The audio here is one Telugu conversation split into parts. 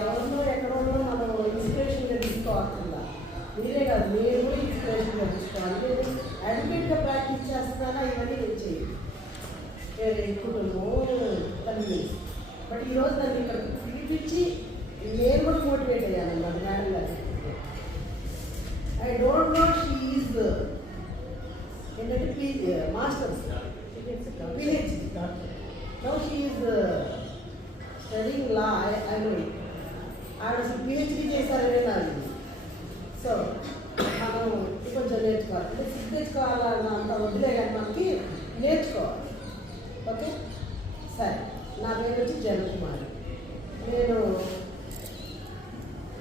ఎవరినో ఎక్కడో మనం ఇన్స్పిరేషన్గా తీసుకోవాల్సిందా. మీరే కాదు, మీరు కూడా ఇన్స్పిరేషన్గా తీసుకోవాలి. నేను అడ్వకేట్గా ప్రాక్టీస్ చేస్తున్నానా ఇవన్నీ నేను చేయను, కుటుంబం తల్లి. బట్ ఈరోజు నన్ను ఇక్కడ పిలిపించి నేను కూడా మోటివేట్ అయ్యానన్నమాట మేడం గారు. I don't know she is ఏంటంటే masters PhD. Now she is studying law. I know it. ఆవిడ PhD చేశారనే నాకు. సో మనం కొంచెం నేర్చుకోవాలి, అంటే సిద్ధించుకోవాలన్నంత వద్దులే కానీ మనకి నేర్చుకోవాలి. ఓకే, సరే. నా పేరు వచ్చి జనకుమారి. నేను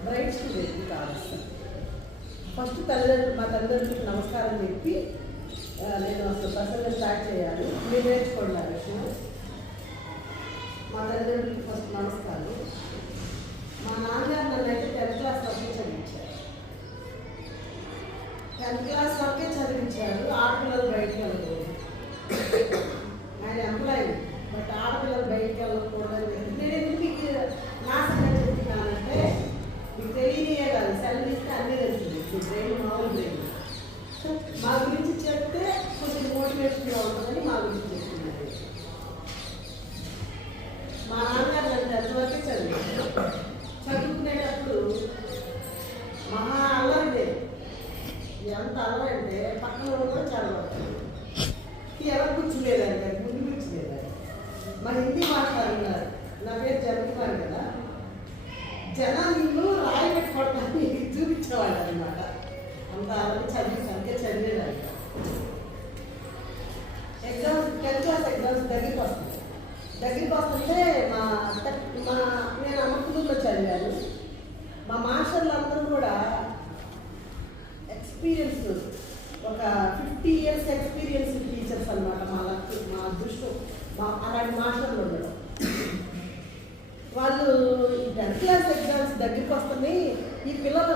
బ్రైట్ స్టూడెంట్ని కావచ్చు. ఫస్ట్ మా తల్లిదండ్రులకు నమస్కారం చెప్పి నేను అసలు పర్సనల్గా స్టార్ట్ చేయాలి. మీరు నేర్చుకోండి ఆ విషయం. మా తల్లిదండ్రులకి ఫస్ట్ నమస్కారం. మా నాన్నగారు నన్ను అయితే 10th క్లాస్ వరకే చదివించారు. 10th క్లాస్ వరకే చదివించారు. ఆడపిల్లలు బయటకు వెళ్ళకూడదు. ఆయన ఎంప్లాయీ, బట్ ఆడపిల్లలు బయటకు వెళ్ళకూడదు. నేను ఎందుకు మీకు నా సంగతి చెప్తున్నానంటే, మీకు తెలియనియే కాదు, సెలవు ఇస్తే అన్నీ తెలిసింది. బ్రెయిన్ మామూలు బ్రెయిన్. మా గురించి చెప్తే కొంచెం మోటివేషన్గా ఉంటుందని మా గురించి చెప్తున్నారు. మా నాన్నగారు నన్ను ఎంతవరకే చదువుకునేటప్పుడు మహా అల్లరి లేదు. ఎంత అల్లరి అంటే పక్కన కూడా చదవలేదు. ఎవరు కూర్చునేదాన్ని, ముందు కూర్చునేదాన్ని. మా హిందీ మాట్లాడుతున్నారు. నా పేరు జనకుమారి కదా, జనాలు రాయి పెట్టుకోవడానికి చూపించేవాళ్ళు అనమాట. అంత అల్లరి చదివేదాన్ని. ఎగ్జామ్స్ 10th క్లాస్ ఎగ్జామ్స్ దగ్గరికి వస్తుంటే నేను అమ్మకులూరులో చదివాను. మా మాస్టర్లు అందరూ కూడా ఎక్స్పీరియన్స్, ఒక 50 years ఎక్స్పీరియన్స్ టీచర్స్ అనమాట. మా దృష్టి అలాంటి మాస్టర్లు ఉండడం. వాళ్ళు 10th క్లాస్ ఎగ్జామ్స్ దగ్గరికి వస్తున్నాయి. ఈ పిల్లలు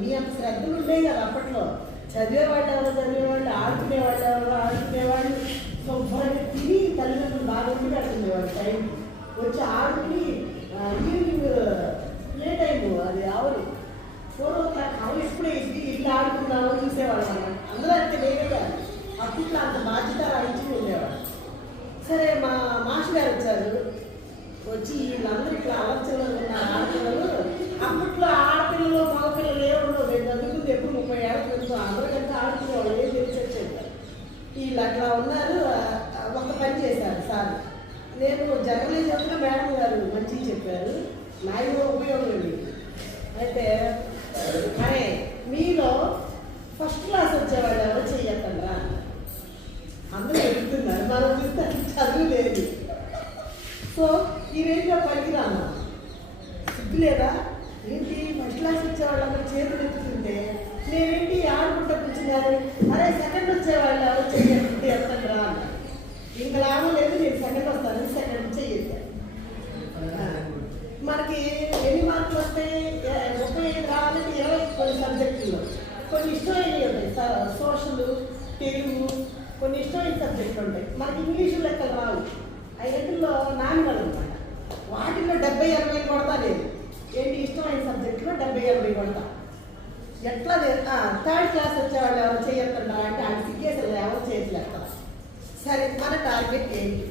మీ అంత శ్రద్ధలు ఉండేవి కదా అప్పట్లో. చదివేవాళ్ళు ఎవరు, ఆడుకునేవాళ్ళు. శుభ్రంగా తిని తల్లిదండ్రులు బాగా ఉండి పెడుతుండేవాళ్ళు. టైం వచ్చి ఆడుకుని ఈవినింగ్ ప్లే టైము, అది ఆవులు 4 o'clock ఆవులు ఇప్పుడే ఇట్లా ఆడుకున్నాము చూసేవాళ్ళు అన్నమాట. అందరూ అంతే లేక అప్పట్లో అంత బాధ్యత వహించి ఉండేవాళ్ళు. సరే, మా మాస్టర్ గారు వచ్చారు. వచ్చి వీళ్ళందరూ ఇట్లా ఆలోచనలు ఉన్న ఆడపిల్లలు, అప్పట్లో ఆడపిల్లలు మగపిల్లలు ఏముండవు. నేను చదువుకుంది ఎప్పుడు 30 ఏళ్ళ క్రితం. అందరికంటే ఆడుకునేవాళ్ళు ఏం తెలిసి వచ్చేది. వీళ్ళు అట్లా ఉన్నారు. ఒక పని చేశారు సార్. నేను జర్నలిజం చెప్పిన మేడం గారు మంచిగా చెప్పారు, నాకు ఉపయోగం లేదు. అయితే అరే, మీలో ఫస్ట్ క్లాస్ వచ్చేవాళ్ళు ఎవరో చెయ్యకండి రా. అందరూ చెప్తున్నారు, మనం చూస్తే చదువు లేదు. సో ఈ రేంజ్లో పనికిరాను. సిగ్గు లేదా ఏంటి? ఫస్ట్ క్లాస్ వచ్చేవాళ్ళు అందరూ చేతులు ఎత్తుతుంటే నేనేంటి ఆడుకుంటూ కూర్చున్నారు. అరే, సెకండ్ వచ్చేవాళ్ళు ఎవరు చెయ్యండి ఎత్తండి రా అన్నారు. ఇంకా లాభం లేదు, నేను సెకండ్ వస్తాను, సెకండ్ చెయ్యొద్దు. మనకి ఎన్ని మార్కులు వస్తాయి? 35 రావాలంటే 20 కొన్ని సబ్జెక్టుల్లో. కొన్ని ఇష్టమైనవి ఉంటాయి, సోషల్, తెలుగు, కొన్ని ఇష్టమైన సబ్జెక్టులు ఉంటాయి. మనకి ఇంగ్లీషు లెక్కలు రావు. ఐదులో నామినల్ అనమాట. వాటిల్లో 70-80 కొడతా లేదు. ఏంటి? ఇష్టమైన సబ్జెక్టులో 70-80 కొడతా. ఎట్లా లేదు. 3rd క్లాస్ వచ్చేవాళ్ళు ఎవరు చేయొద్దా అంటే ఆయన సిగ్గేసారు, ఎవరు చేయట్లేదు. సరే, మన టార్గెట్ ఏంటి?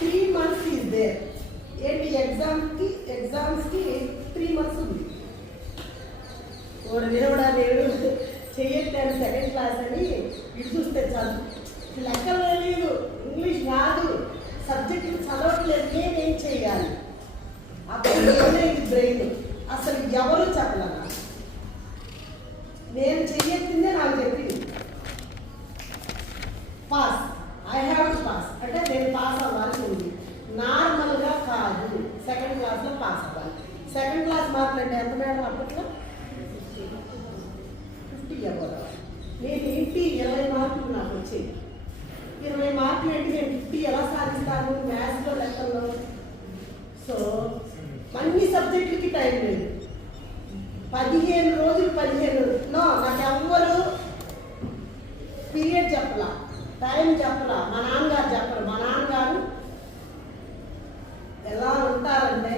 3 months ఈజ్ దేర్. ఏంటి? ఎగ్జామ్స్కి 3 months ఉంది. వాడు దేవుడా లేడు చెయ్యట్లేదు 2nd క్లాస్ అని ఇటు చూస్తే చదువు లెక్కలు లేదు, ఇంగ్లీష్ రాదు, సబ్జెక్టులు చదవట్లేదు. నేనేం చెయ్యాలి? అప్పుడు బ్రెయిన్ అసలు ఎవరు చెప్పలేను. నేను చెయ్యొచ్చిందే నాకు చెప్పింది. Pass, I have to pass అంటే నేను పాస్ అవ్వాల్సి ఉంది. నార్మల్గా కాదు, 2nd క్లాస్లో పాస్ అవ్వాలి. 2nd క్లాస్ మార్కులు అంటే ఎంత మేడం అప్పట్లో? 50 అవ్వాలి. నేను ఏంటి 20 మార్కులు నాకు వచ్చేది. 20 మార్కులు ఏంటి? నేను 50 ఎలా సాధిస్తాను మ్యాథ్స్లో, లెక్కల్లో? సో అన్ని సబ్జెక్టులకి టైం లేదు. 15 రోజులు 15 నాకు ఎవ్వరు పీరియడ్ చెప్పలా, టైం చెప్పలా. మా నాన్నగారు చెప్పరు. మా నాన్నగారు ఎలా ఉంటారంటే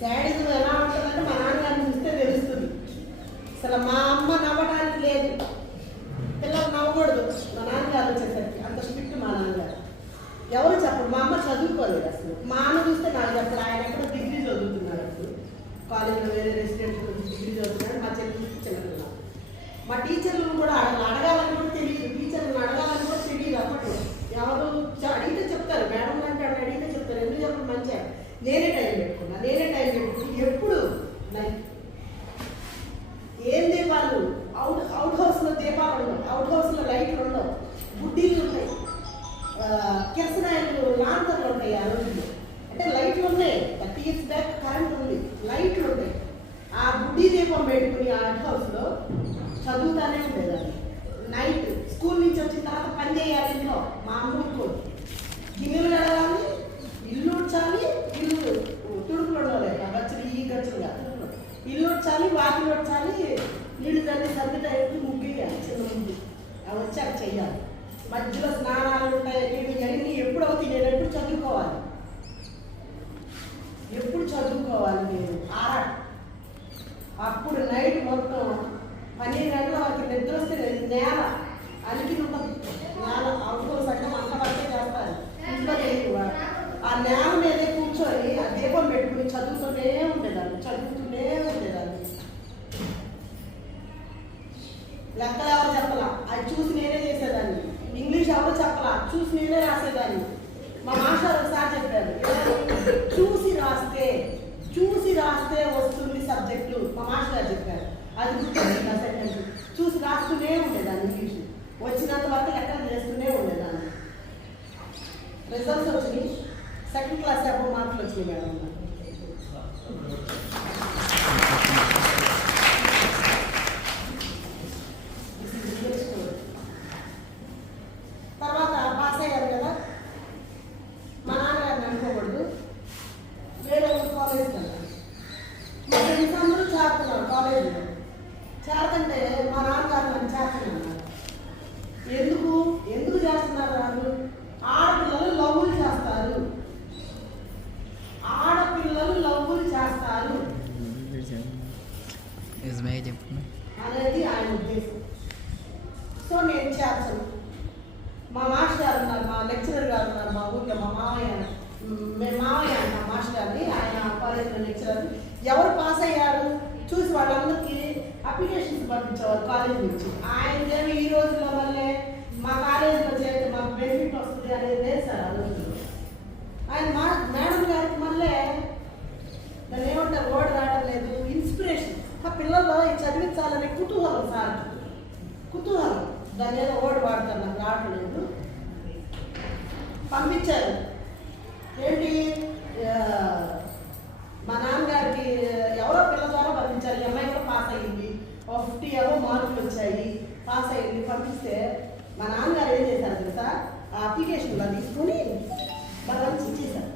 శాడిజం ఎలా ఉంటుందంటే మా నాన్నగారిని చూస్తే తెలుస్తుంది. అసలు మా అమ్మ నవ్వడానికి లేదు, పిల్లలు నవ్వకూడదు మా నాన్నగారు వచ్చేసరికి. అంత స్ట్రిక్ట్ మా నాన్నగారు. ఎవరు చెప్పరు. మా అమ్మ చదువుకోలేదు అసలు. మా అన్న చూస్తే నాకు చెప్పడు. ఆయన ఎక్కడ డిగ్రీ చదువుతున్నారు అసలు, కాలేజీలో వేరే రెసిడెన్షియల్ డిగ్రీ చదువుతున్నాడు. మా చెల్లి చిన్నపిల్ల. మా టీచర్లను కూడా అడగాలని కూడా తెలియదు, టీచర్లను అడగాలని కూడా తెలియదు అప్పట్లో. ఎవరు అడిగితే చెప్తారు, మేడం అంటే అడిగితే చెప్తారు. ఎందుకు చెప్పడం మంచిగా నేనే టైం పెట్టుకుని ఎప్పుడు ఏం దీపాలు, అవుట్ హౌస్లో దీపాలు ఉండవు, అవుట్ హౌస్లో లైట్లు ఉండవు, బుడ్డీలు ఉంటాయి, కిరసనాయలు లాంతర్లు ఉంటాయి. ఆ రోజుల్లో అంటే లైట్లు ఉన్నాయి. 30 years బ్యాక్ కరెంట్ ఉంది, లైట్లు ఉంటాయి. ఆ బుడ్డీ దీపం పెట్టుకుని ఆ అవుట్ హౌస్లో చదువుతానే ఉండేదాన్ని. నైట్ స్కూల్ నుంచి వచ్చిన తర్వాత పని చేయాలి ఇంట్లో. మా అమ్మకు గిన్నెలు కడగాలి, ఇల్లు ఉడ్చాలి, ఇల్లు తుడుపులు ఉండలే గచ్చులు, ఈ గచ్చులుగా ఇల్లు ఉడ్చాలి, వాకిలు ఉడ్చాలి, నీళ్ళు తల్లి సర్ది టైంకి ముగ్గేయాలి. చిన్న ముగ్గు అవి వచ్చాక చెయ్యాలి. మధ్యలో స్నానాలు ఉంటాయి. ఇవన్నీ ఎప్పుడు అవుతాయి? నేను ఎప్పుడు చదువుకోవాలి నేను ఆరాట. అప్పుడు నైట్ మొత్తం 12 గంటల వరకు నిద్ర వస్తే నేల అలికి ఉంటుంది. నేల అవుట్డోర్స్ అంటే మంట పడితే చేస్తారు, ఇంట్లో చేయదు. ఆ నేల మీదే కూర్చొని ఆ దీపం పెట్టుకుని చదువుతూనే ఉండేదాన్ని. లెక్కలు ఎవరు చెప్పలా, అది చూసి నేనే చేసేదాన్ని. ఇంగ్లీష్ ఎవరు చెప్పలా, చూసి నేనే రాసేదాన్ని. మా మాస్టర్ ఒకసారి చెప్పారు, చూసి రాస్తే వస్తుంది సబ్జెక్టు. మా మాస్టర్ గారు చెప్పారు. అది గుర్తుంది. ఆ సెకండ్ చూసి రాస్తూనే ఉండేదాన్ని. ఇంగ్లీష్ వచ్చినంత వరకు లెక్కలు చేస్తూనే ఉండేదాన్ని. రిజల్ట్స్ వచ్చినాయి. సెకండ్ క్లాస్ 70 మార్కులు వచ్చినాయి మేడం. తర్వాత పాస్ అయ్యారు కదా, మా నాన్నగారిని అనుకోకూడదు, వేరే కాలేజ్కి వెళ్ళాను. మా ఫ్రెండ్స్ అందరూ చేరుతున్నారు కాలేజీలో. చేరుతుంటే మా నాన్నగారు నన్ను చేస్తున్నాను. ఎందుకు చేస్తున్నారు వాళ్ళు? ఆడపిల్లలు లవ్వులు చేస్తారు అనేది ఆయన ఉద్దేశం. సో నేను చేర్చను. మా మాస్టర్ గారు ఉన్నారు, మా లెక్చరర్ గారు ఉన్నారు మా ఊళ్ళో. మా మామయ్య మా మాస్టర్ గారిని, ఆయన కాలేజీలో లెక్చరర్. ఎవరు పాస్ అయ్యారు చూసి వాళ్ళందరికీ అప్లికేషన్స్ పంపించేవారు కాలేజీ నుంచి. ఆయనకేమి ఈ రోజుల్లో మళ్ళీ మా కాలేజీలో చేస్తే మాకు బెనిఫిట్ వస్తుంది అనేది లేదు సార్. ఆ రోజుల్లో ఆయన మేడం గారికి మళ్ళీ దాన్ని ఏమంటారు, ఓడి రావడం లేదు, ఇన్స్పిరేషన్. ఆ పిల్లల్లో చదివించాలనే కుతూహలం సార్, కుతూహలం. దాని ఏదో ఓడి వాడతారు, నాకు రావడం లేదు. పంపించారు. ఏంటి, మా నాన్నగారికి ఎవరో పిల్ల ద్వారా పంపించారు. ఈ అమ్మాయి కూడా పాస్ అయ్యింది, 50 ఏవో మార్కులు వచ్చాయి, పాస్ అయ్యింది. పంపిస్తే మా నాన్నగారు ఏం చేశారు తెలుసా, ఆ అప్లికేషన్లో తీసుకుని వాళ్ళని చించేశారు.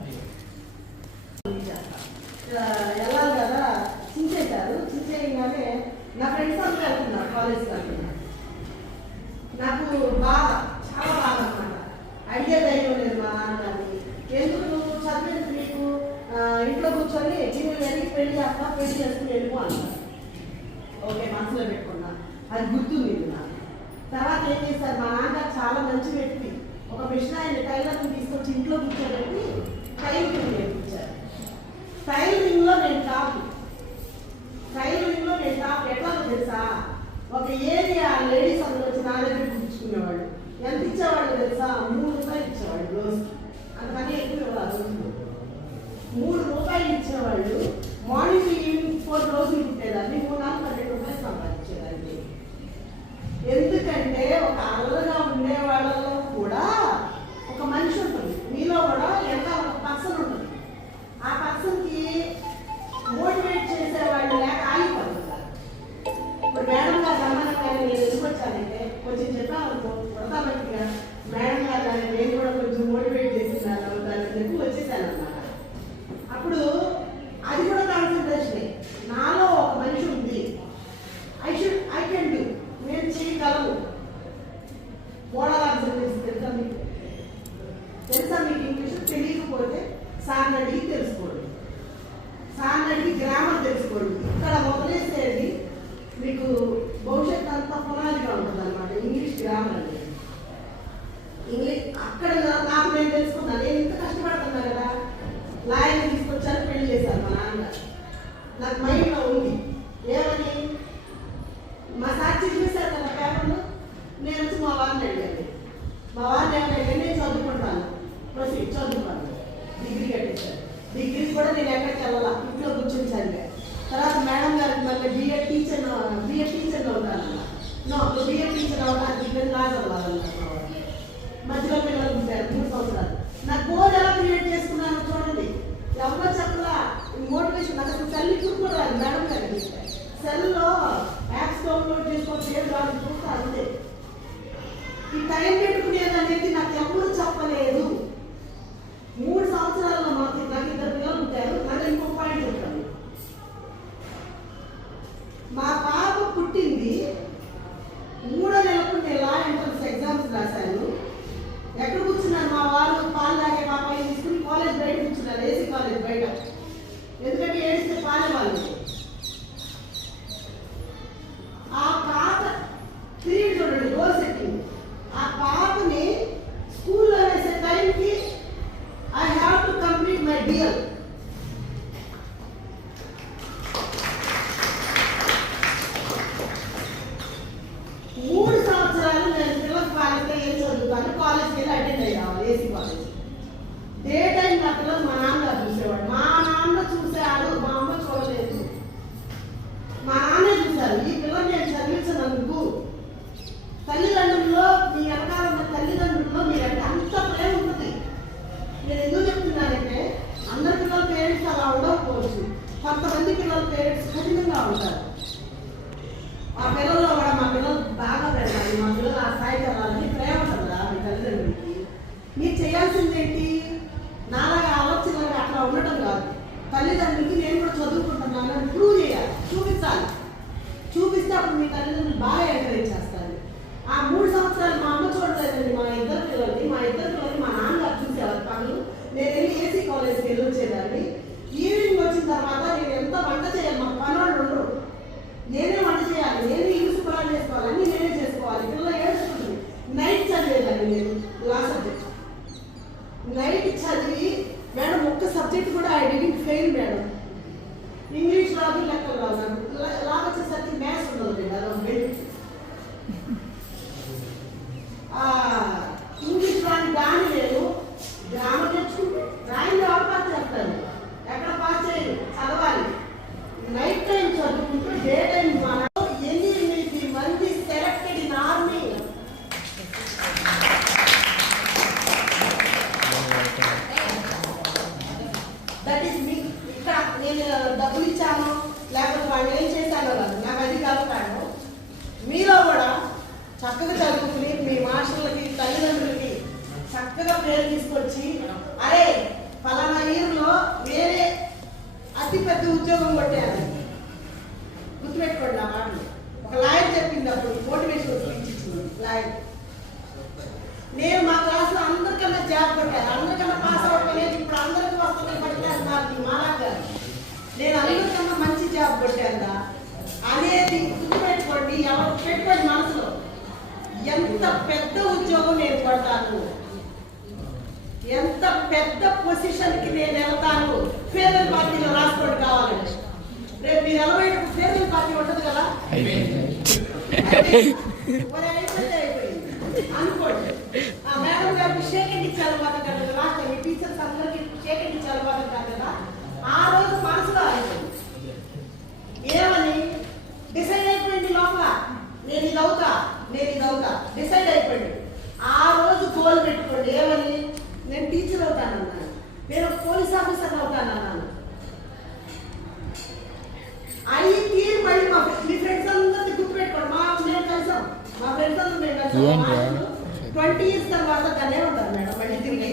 వెళ్ళాలి కదా, చించేశారు. చించేయగానే నా ఫ్రెండ్స్ అంతా వెళ్తున్నారు కాలేజ్కి వెళ్తున్నారు. నాకు బాగా, చాలా బాగా అన్నమాట. ఐడియా ధైర్యం లేదు మా నాన్నగారిని. ఎందుకు చదివేది మీకు ఇంట్లో కూర్చొని చిన్న పెళ్లి చేస్తా, పెళ్లి చేసుకుని వెళ్ళిపో అన్నారు. ఓకే, మనసులో పెట్టుకున్నా. అది గుర్తుంది నాకు. తర్వాత ఏం చేశారు, మా నాన్నగారు చాలా మంచి వ్యక్తి. ఒక మిషన్ ఆయన టైలర్ని తీసుకొచ్చి ఇంట్లో కూర్చోబెట్టి టైలరింగ్ నేర్పించారు. టైలరింగ్లో నేను టాప్. ఎట్లా తెలుసా, ఒక ఏరియా లేడీస్ అందరూ వచ్చి నా దగ్గర కుట్టించుకునేవాళ్ళు. ఎంత ఇచ్చేవాళ్ళు తెలుసా, 3 రూపాయలు ఇచ్చేవాళ్ళు రోజుకి. అంతకన్నా ఎక్కువ ఇవ్వాలి. 3 రూపాయలు ఇచ్చేవాళ్ళు. మార్నింగ్ ఈవినింగ్ 4 రోజులు కుట్టేదాన్ని. 3-12 రూపాయలు సంపాదించేదాన్ని. ఎందుకంటే ఒక అల్లగా ఉండే వాళ్ళలో కూడా ఒక మనిషి ఉంటుంది, మీలో కూడా ఎంత ఒక పర్సన్ ఉంటుంది. ఆ పర్సన్కి మోటివేట్ చేసేవాళ్ళు లేక ఆగిపోతున్నారు. ఇప్పుడు మేడం గారు రమ్మని కానీ నేను ఎందుకు వచ్చానంటే కొంచెం చెప్పాలనుకో కొడతామట్టిగా, మేడం గారు దాన్ని నేను కూడా కొంచెం మోటివేట్ చేస్తున్నాను, దాన్ని ఎక్కువ వచ్చేసాను అన్నమాట. అప్పుడు అది కూడా గ్రామర్ తెలుసుకోండి. ఇక్కడ మొదలేసేది మీకు భవిష్యత్తు అంతా పునాదిగా ఉంటుంది అనమాట. ఇంగ్లీష్ గ్రామర్ అనేది ఇంగ్లీష్ అక్కడ నాకు నేను తెలుసుకున్నాను. నేను ఇంత కష్టపడుతున్నా కదా, లాయర్ని తీసుకొచ్చాను, పెళ్లి చేశాను మా నాన్నగారు. నాకు మైండ్లో ఉంది ఏమని, మా సాక్షి చూశారు కదా పేపర్లు, నేను వచ్చి మా వారిని అడిగాను. మా వారిని ఏమన్నా నేను చదువుకుంటాను, ప్రొసీడ్ చదువుతాను, డిగ్రీ కట్టేశాను. డిగ్రీ కూడా నేను ఎక్కడికి వెళ్ళాలా, ఇంట్లో కూర్చొని చదివా. తర్వాత మేడం గారికి మళ్ళీ బిఎడ్ టీచర్లో ఉంటాను. బిఎడ్ టీచర్ అవ్వడానికి ఇక్కడ రాజవ్వాలన్నారు. మధ్యలో పిల్లలు ఉంటారు 3 సంవత్సరాలు. నా గోల్ ఎలా క్రియేట్ చేసుకున్నాను చూడండి. ఎవరో చెప్పలా మోటివేషన్. నాకు అసలు సెల్ కూడా రాదు మేడం గారికి. సెల్లో యాప్స్ డౌన్లోడ్ చేసుకోవచ్చు, ఏం రాదు, చూస్తా అంతే. ఈ టైం పెట్టుకునేది అనేది నాకు ఎప్పుడు చెప్పలేదు. 3 సంవత్సరాల్లో నాకు 2 పిల్లలు ఉంటారు. మళ్ళీ ఇంకో పాయింట్ చెప్తాను. మా పాప పుట్టింది 3వ నెలకు నేను లా ఎంట్రన్స్ ఎగ్జామ్స్ రాశాను. ఎక్కడ కూర్చున్నాను, మా వాళ్ళు పాలు తాగే మా పైన తీసుకుని కాలేజ్ బయట కూర్చున్నారు, ఏసీ కాలేజ్ బయట. ఎందుకంటే ఏడిస్తే పాలే వాళ్ళు. ఆ పాప పీరియడ్ చూడండి, గోల్ సెట్టింగ్. ఆ పాపని స్కూల్లో వేసే టైంకి I have to complete my DL. కాలేజ్కి వెళ్ళి అటెండ్ అయ్యి రావాలి, ఏసీ కాలేజ్. డే టైం నా పిల్లలు మా నాన్నగారు చూసేవాడు. మా నాన్న చూశాడు, మా అమ్మ చూడలేదు. మా నాన్నే చూశారు. ఈ పిల్లలు నేను చదివించినందుకు తల్లిదండ్రుల్లో, మీ వెనకాల ఉన్న తల్లిదండ్రుల్లో మీరంటే అంత ప్రేమ ఉంటుంది. నేను ఎందుకు చెప్తున్నానంటే, అందరి పిల్లల పేరెంట్స్ అలా ఉండకపోవచ్చు. కొంతమంది పిల్లల పేరెంట్స్ కఠినంగా ఉంటారు. ఆ పిల్లల్లో కూడా మా పిల్లలు బాగా పెడతారు, మా పిల్లలు ఆ స్థాయికి వెళ్ళాలని ప్రేమ ఉంటుందా మీ తల్లిదండ్రులకి? మీరు చేయాల్సింది ఏంటి? నాలాగా ఆలోచనలుగా అట్లా ఉండటం కాదు. తల్లిదండ్రులకి నేను కూడా చదువుకుంటున్నాను అని ప్రూవ్ చేయాలి, చూపించాలి. చూపిస్తే అప్పుడు మీ తల్లిదండ్రులు బాగా ఎంకరేజ్ చేస్తారు. ఆ 3 సంవత్సరాలు మా అమ్మ చూడలేదండి మా ఇద్దరు పిల్లల్ని మా నాన్నగారు చూసేవారు పనులు. నేను వెళ్ళి ఏసీ కాలేజ్కి వెళ్ళి వచ్చేదాన్ని. ఈవినింగ్ వచ్చిన తర్వాత నేను ఎంత వంట చేయాలి, మాకు పనులు ఉండరు. నేనే వంట చేయాలి, నేనే ఇల్లు శుభ్రం చేసుకోవాలి, అన్నీ నేనే చేసుకోవాలి. పిల్లలు ఏడుస్తుంది. నైట్ చదివేదాన్ని నేను లా సబ్జెక్ట్. నైట్ చదివి మేడం ఒక్క సబ్జెక్ట్ కూడా I didn't fail madam. English రాదు, లెక్కలు రాదు. లా వచ్చేసరికి మ్యాథ్స్ ఉండదు మేడం, అదొక బెనిఫిట్. ఇంగ్లీష్ రాని దాన్ని నేను గ్రామర్ నేర్చుకుంటే డ్రాయింగ్ ఎవరు పాస్ చేస్తాను, ఎక్కడ పాస్ చేయను, చదవాలి. నైట్ టైం చదువుకుంటూ డే టైం 8 మంది selected in army. That is me. ఇక్కడ నేను డబ్బులు ఇచ్చాను లేకపోతే వాళ్ళు ఏం చేశానో కాదు, నాకు అది కాదు. కాదు మీలో కూడా చక్కగా చదువుకుని మీ మాస్టర్లకి తల్లిదండ్రులకి చక్కగా పేరు తీసుకొచ్చి, అరే ఫలానా ఇయర్లో వేరే అతి పెద్ద ఉద్యోగం కొట్టారు, గుర్తుపెట్టుకోండి నా మాటలు. ఒక లాయర్ చెప్పింది అప్పుడు, మోటివేషన్ స్పీచ్ ఇచ్చింది లాయర్. నేను మా క్లాస్లో అందరికన్నా జాబ్ కొట్టాను, అందరికన్నా పాస్ అవ్వలేదు. ఇప్పుడు అందరికీ వస్తున్నాయి పట్టాను మాలాగా. నేను అందరికన్నా మంచి జాబ్ కొట్టాను అనేది గుర్తుపెట్టుకోండి. ఎవరు పెట్టుకోండి మనసులో, ఎంత పెద్ద ఉద్యోగం నేను కొడతాను, ఎంత పెద్ద పొజిషన్కి నేను వెళ్తాను. ఫేర్వెల్ పార్టీలో రాసుకోండి కావాలండి. రేపు మీరు ఎలవేటప్పుడు ఫేర్వెల్ పార్టీ ఉంటుంది కదా, అయిపోయింది అనుకోండి. ఆ మేడం గారికి షేకెండ్ ఇచ్చారు కదా, లాస్ట్ మీ టీచర్స్ అందరికీ షేకెండ్ ఇచ్చారు కదా. ఆ రోజు మనసులో అయిపోయింది. ఏమని డిసైడ్ అయిపోయింది లోపల, నేను ఇది అవుతా డిసైడ్ అయిపోయింది. ఆ రోజు గోల్ పెట్టుకోండి. ఏమని? నేను టీచర్ అవుతానన్నాను, నేను పోలీస్ ఆఫీసర్ అవుతానన్నాను. అవి తీరు మళ్ళీ మీ ఫ్రెండ్స్ అందరినీ గుర్తుపెట్టుకోండి. మేము కలిసాం, మా ఫ్రెండ్స్ అందరూ మేము కలిసాం. 20 years తర్వాత దాన్ని ఏమంటారు మేడం, మళ్ళీ తిరిగి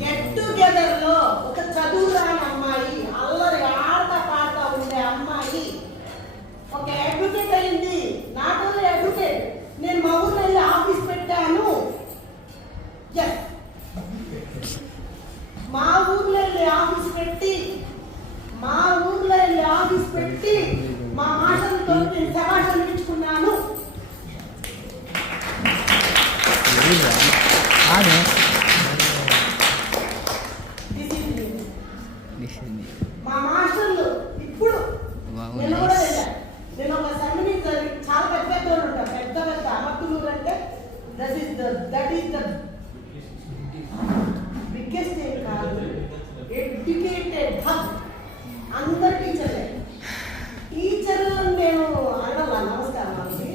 గెట్ టుగెదర్లో ఒక చదువు రాని అమ్మాయి, అల్లరి ఆడతా పాడతా ఉండే అమ్మాయి ఒక అడ్వకేట్ అయింది. నాట్ ఓన్లీ అడ్వకేట్, నేను మా ఊర్లో వెళ్ళి ఆఫీస్ పెట్టాను. మా ఊర్లో వెళ్ళి ఆఫీస్ అన్లిమిటెడ్ హక్. అందరు టీచర్లే. టీచర్లను నేను అడగల నమస్కారం వాళ్ళకి.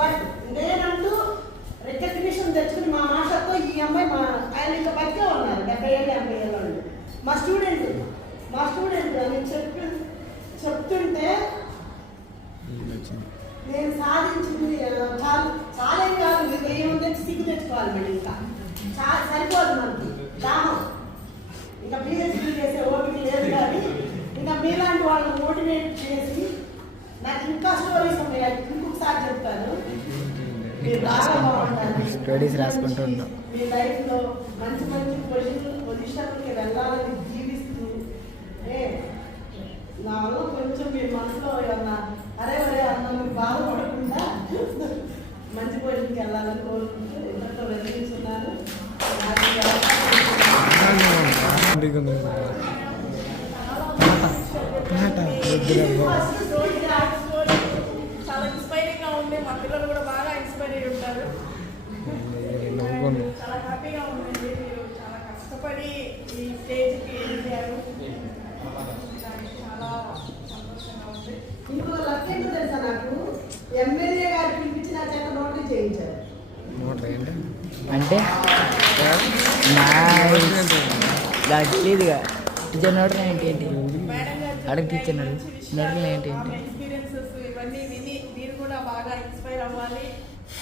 బట్ నేనంటూ రికగ్నిషన్ తెచ్చుకుని మా మాస్టర్తో ఈ అమ్మాయి ఆయన ఇంకా బతికే ఉన్నారు 70 ఏళ్ళు 80 ఏళ్ళ వాళ్ళు. మా స్టూడెంట్ అని చెప్తుంటే నేను సాధించింది చాలా కాదు. 1000 మంది తెచ్చి సిగ్గు తెచ్చుకోవాలి మళ్ళీ. ఇంకా సరిపోదు మనకి దాహం. ఇంకా పిహెచ్డీ చేసే ఓపిక లేదు. కానీ ఇంకా మీలాంటి వాళ్ళని మోటివేట్ చేసి నాకు ఇంకా స్టోరీస్ ఉన్నాయి. ఇంకొకసారి చెప్తాను. మీరు బాగా బాగుంటారు. మీ లైఫ్లో మంచి పొజిషన్కి వెళ్ళాలని జీవిస్తూ నా వల్ల కొంచెం మీ మనసులో ఏమన్నా అరే అన్న మీరు బాధపడకుండా మంచి పొజిషన్కి వెళ్ళాలని కోరుకుంటూ ఇంతతో వెళ్తున్నాను. చాలా ఇన్స్పైరింగ్ గా ఉంది. మా పిల్లలు కూడా బాగా ఇన్స్పైర్ అయ్యి ఉంటారు. చాలా హ్యాపీగా ఉందండి. మీరు చాలా కష్టపడి ఈ స్టేజ్కి ఎదిగారు. చాలా సంతోషంగా ఉంది. ఇంకో లక్ష ఏంటో తెలుసా, నాకు ఎమ్మెల్యే గారు పిలిపించి నా చేత నోటరీ చేయించారు. అంటే తెలియదుగా టీచర్ నోటరీ ఏంటి అడుగు టీచర్ నోటరీ ఏంటి ఎక్స్పీరియన్సెస్ ఇవన్నీ విని మీరు కూడా బాగా ఇన్స్పైర్ అవ్వాలి.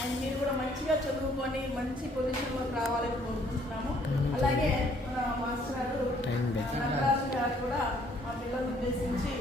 అండ్ మీరు కూడా మంచిగా చదువుకొని మంచి పొజిషన్లోకి రావాలని కోరుకుంటున్నాము. అలాగే మన మాస్టర్ గారు కూడా మా పిల్లల్ని ఉద్దేశించి